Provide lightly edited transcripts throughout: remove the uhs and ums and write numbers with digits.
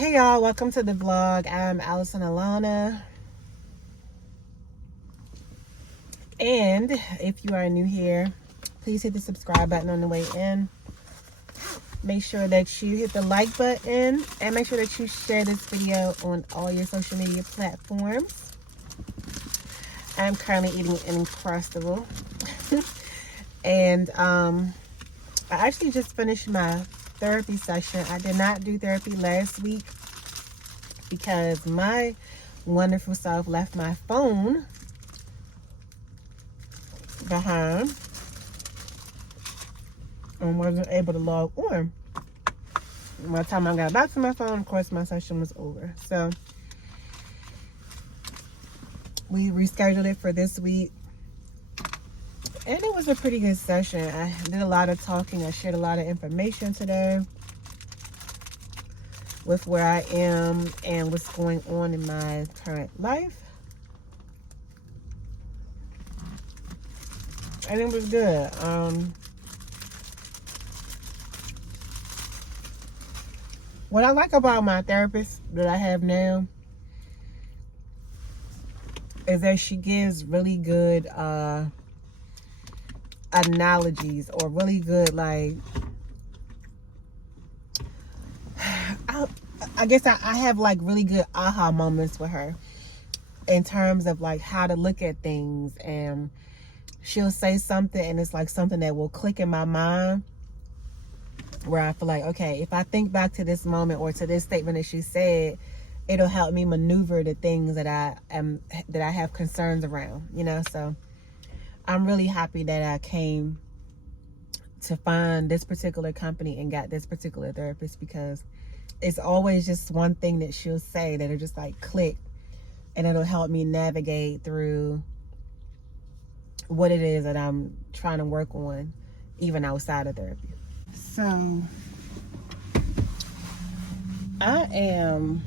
Hey y'all, welcome to the vlog. I'm Allison Alanna. And if you are new here, please hit the subscribe button on the way in. Make sure that you hit the like button and make sure that you share this video on all your social media platforms. I'm currently eating an Uncrustable. And I actually just finished my therapy session. I did not do therapy last week because my wonderful self left my phone behind and wasn't able to log on. By the time I got back to my phone, of course, my session was over. So we rescheduled it for this week. And it was a pretty good session. I did a lot of talking. I shared a lot of information today with where I am and what's going on in my current life. And it was good. What I like about my therapist that I have now is that she gives really good analogies, or really good, like, I guess I have like really good aha moments with her in terms of like how to look at things. And she'll say something and it's like something that will click in my mind, where I feel like, okay, if I think back to this moment or to this statement that she said, it'll help me maneuver the things that I have concerns around, you know. So I'm really happy that I came to find this particular company and got this particular therapist, because it's always just one thing that she'll say that'll just like click, and it'll help me navigate through what it is that I'm trying to work on, even outside of therapy. So I am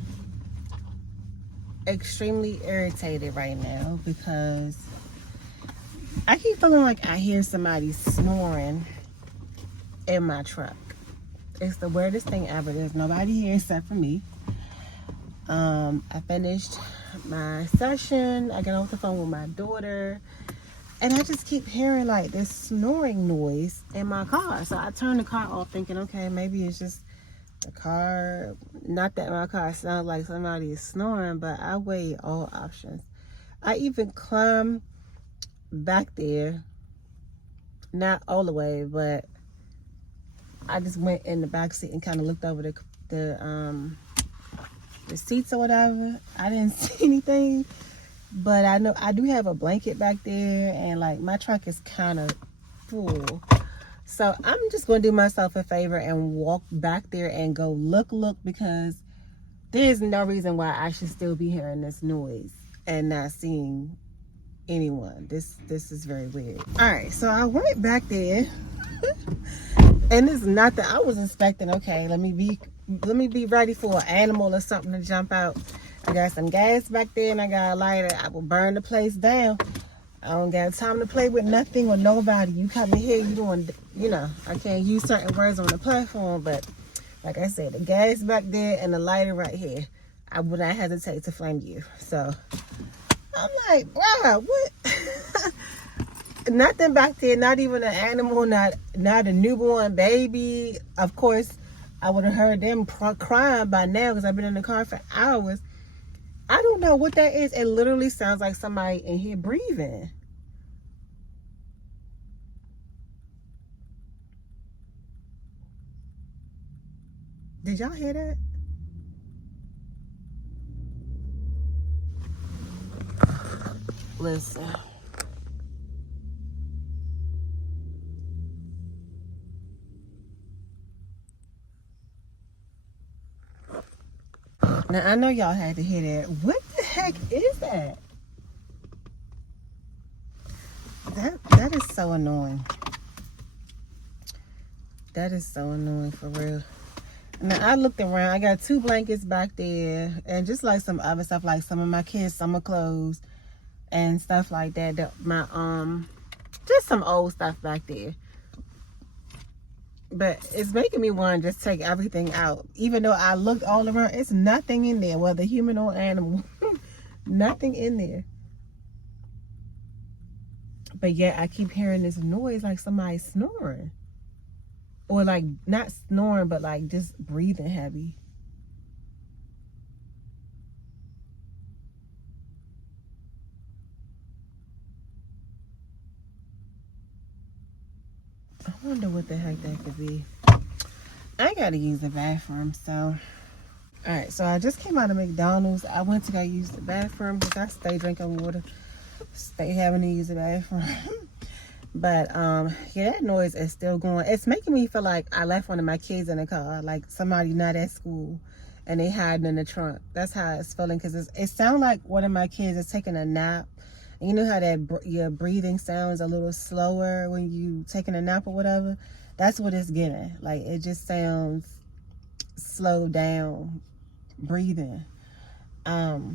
extremely irritated right now because I keep feeling like I hear somebody snoring in my truck. It's the weirdest thing ever. There's nobody here except for me. I finished my session. I got off the phone with my daughter, and I just keep hearing like this snoring noise in my car. So I turned the car off thinking, okay, maybe it's just the car. Not that my car sounds like somebody is snoring, but I weighed all options. I even climbed back there, not all the way, but I just went in the back seat and kind of looked over the seats or whatever. I didn't see anything, but I know I do have a blanket back there, and like my truck is kind of full. So I'm just going to do myself a favor and walk back there and go look, because there is no reason why I should still be hearing this noise and not seeing anyone. This is very weird. All right, so I went back there. And it's not that I was expecting, okay, let me be ready for an animal or something to jump out. I got some gas back there and I got a lighter. I will burn the place down. I don't got time to play with nothing or nobody. You come in here, you doing, you know, I can't use certain words on the platform, but like I said, the gas back there and the lighter right here, I would not hesitate to flame you. So I'm like, wow, what? Nothing back there, not even an animal, not a newborn baby. Of course, I would have heard them crying by now because I've been in the car for hours. I don't know what that is. It literally sounds like somebody in here breathing. Did y'all hear that? Listen. Now, I know y'all had to hear that. What the heck is that? That is so annoying. That is so annoying, for real. Now, I looked around. I got 2 blankets back there, and just like some other stuff, like some of my kids' summer clothes and stuff like that. My just some old stuff back there. But it's making me want to just take everything out. Even though I looked all around, it's nothing in there, whether human or animal. Nothing in there. But yet I keep hearing this noise like somebody snoring. Or like, not snoring, but like just breathing heavy. I wonder what the heck that could be. I gotta use the bathroom, so. Alright, so I just came out of McDonald's. I went to go use the bathroom because I stay drinking water. Stay having to use the bathroom. But yeah, that noise is still going. It's making me feel like I left one of my kids in the car, like somebody not at school and they hiding in the trunk. That's how it's feeling, because it sounds like one of my kids is taking a nap. And you know how that your breathing sounds a little slower when you taking a nap or whatever? That's what it's getting. Like, it just sounds slowed down breathing. So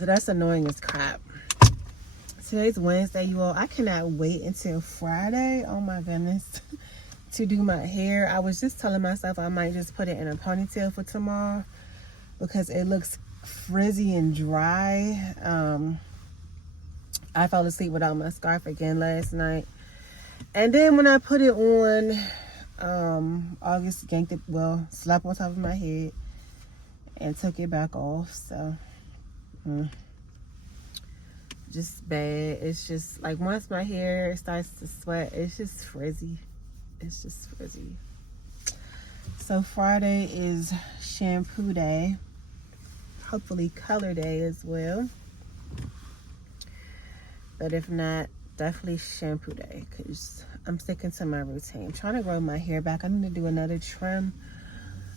that's annoying as crap. Today's Wednesday, you all. I cannot wait until Friday. Oh my goodness. To do my hair. I was just telling myself I might just put it in a ponytail for tomorrow because it looks frizzy and dry. I fell asleep without my scarf again last night. And then when I put it on, August yanked it, slept on top of my head and took it back off. So, just bad. It's just like once my hair starts to sweat, it's just frizzy. It's just frizzy. So Friday is shampoo day. Hopefully color day as well. But if not, definitely shampoo day because I'm sticking to my routine. I'm trying to grow my hair back. I need to do another trim.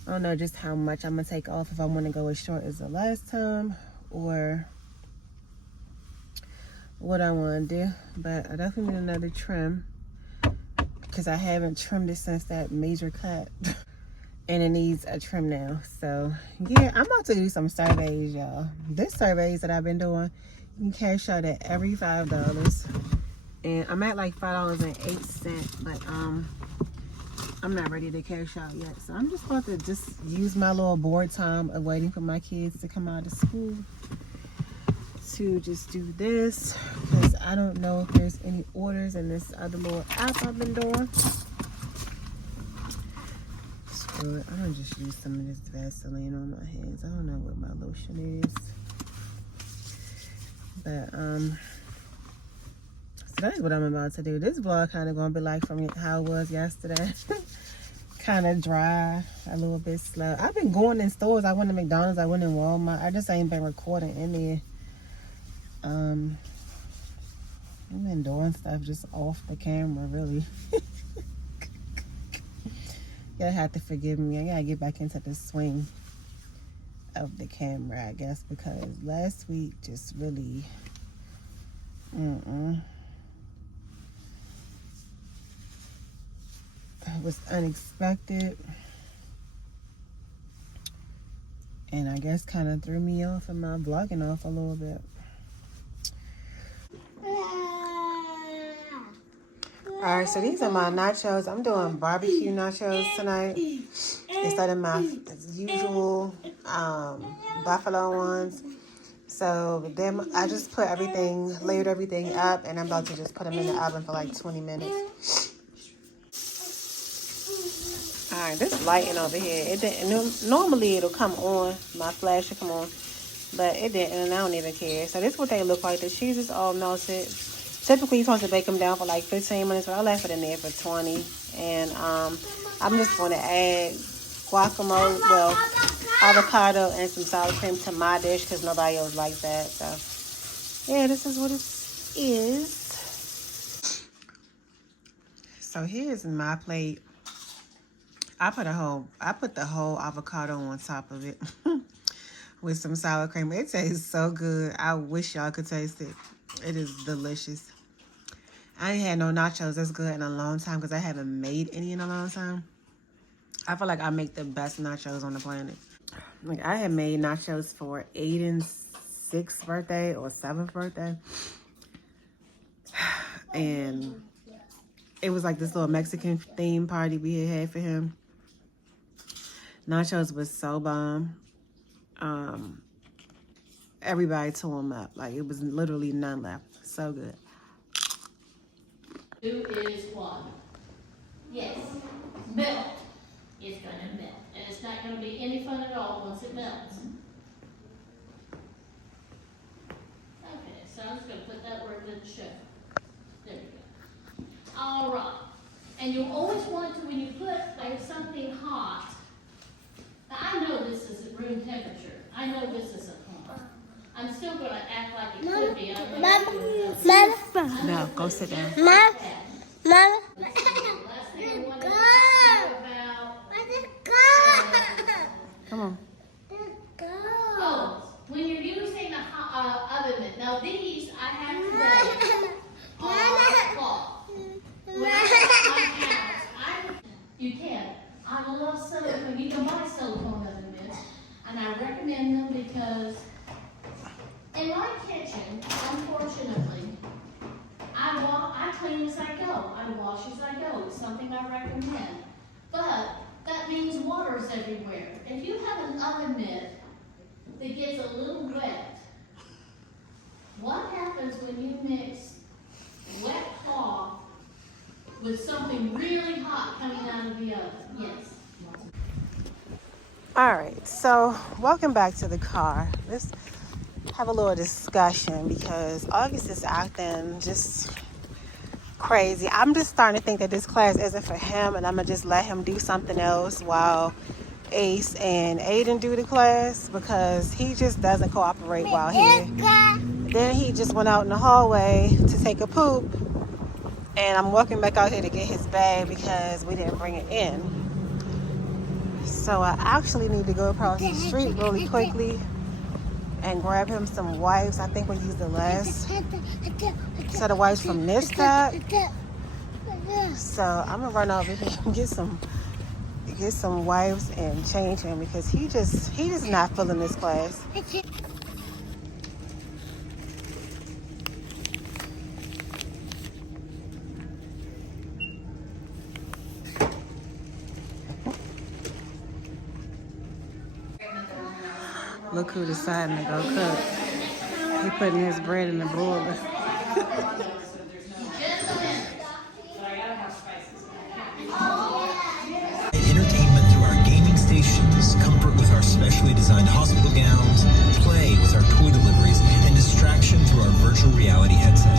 I don't know just how much I'm going to take off, if I want to go as short as the last time or what I want to do. But I definitely need another trim because I haven't trimmed it since that major cut. And it needs a trim now. So yeah, I'm about to do some surveys, y'all. This surveys that I've been doing, you can cash out at every $5. And I'm at like $5.08, but I'm not ready to cash out yet. So I'm just about to just use my little board time of waiting for my kids to come out of school to just do this, because I don't know if there's any orders in this other little app I've been doing. Screw it, I'm gonna just use some of this Vaseline on my hands. I don't know what my lotion is, but so that's what I'm about to do. This vlog kind of gonna be like from how it was yesterday. Kind of dry, a little bit slow. I've been going in stores. I went to McDonald's, I went in Walmart. I just ain't been recording in there. I've been doing stuff just off the camera, really. Y'all have to forgive me. I gotta get back into the swing of the camera, I guess, because last week just really, it was unexpected. And I guess kind of threw me off and my vlogging off a little bit. Alright, so these are my nachos. I'm doing barbecue nachos tonight instead of my usual buffalo ones. So then I just put everything, layered everything up, and I'm about to just put them in the oven for like 20 minutes. Alright, this lighting over here, it didn't, normally it'll come on, my flash will come on, but it didn't, and I don't even care. So this is what they look like. The cheese is all melted. Typically you're supposed to bake them down for like 15 minutes, but I left it in there for 20. And I'm just going to add guacamole, avocado and some sour cream to my dish because nobody else likes that. So yeah, this is what it is. So here's my plate. I put the whole avocado on top of it with some sour cream. It tastes so good. I wish y'all could taste it. It is delicious. I ain't had no nachos that's good in a long time because I haven't made any in a long time. I feel like I make the best nachos on the planet. Like, I had made nachos for Aiden's 6th birthday or 7th birthday. And It was like this little Mexican theme party we had for him. Nachos was so bomb. Everybody tore them up. Like, it was literally none left. So good. Two is what? Yes, melt. It's going to melt. And it's not going to be any fun at all once it melts. Okay, so I'm just going to put that where it didn't show. There we go. All right. And you always want to, when you put something hot, now I know this is at room temperature. I know this isn't hot. I'm still going to act like it could be. Mama. No, go sit down. Mama. Mama. Last thing I want to talk about. Come on. Oh, when you're using a oven mitt. Now these I have today are cloth. When you can. I love silicone. You can buy silicone oven mitts, and I recommend them because in my kitchen, unfortunately, I clean as I go. I wash as I go. It's something I recommend. But that means water's everywhere. If you have an oven mitt that gets a little wet, what happens when you mix wet cloth with something really hot coming out of the oven? Yes. All right, so welcome back to the car. Let's have a little discussion because August is acting just crazy. I'm just starting to think that this class isn't for him, and I'm gonna just let him do something else while Ace and Aiden do the class because he just doesn't cooperate while here. Then he just went out in the hallway to take a poop, and I'm walking back out here to get his bag because we didn't bring it in. So I actually need to go across the street really quickly and grab him some wipes. I think we used the last set of wipes from this tub. So I'm gonna run over here and get some wipes and change him because he just not feeling this class. Look who decided to go cook. He putting his bread in the broiler. Entertainment through our gaming stations, comfort with our specially designed hospital gowns, play with our toy deliveries, and distraction through our virtual reality headsets.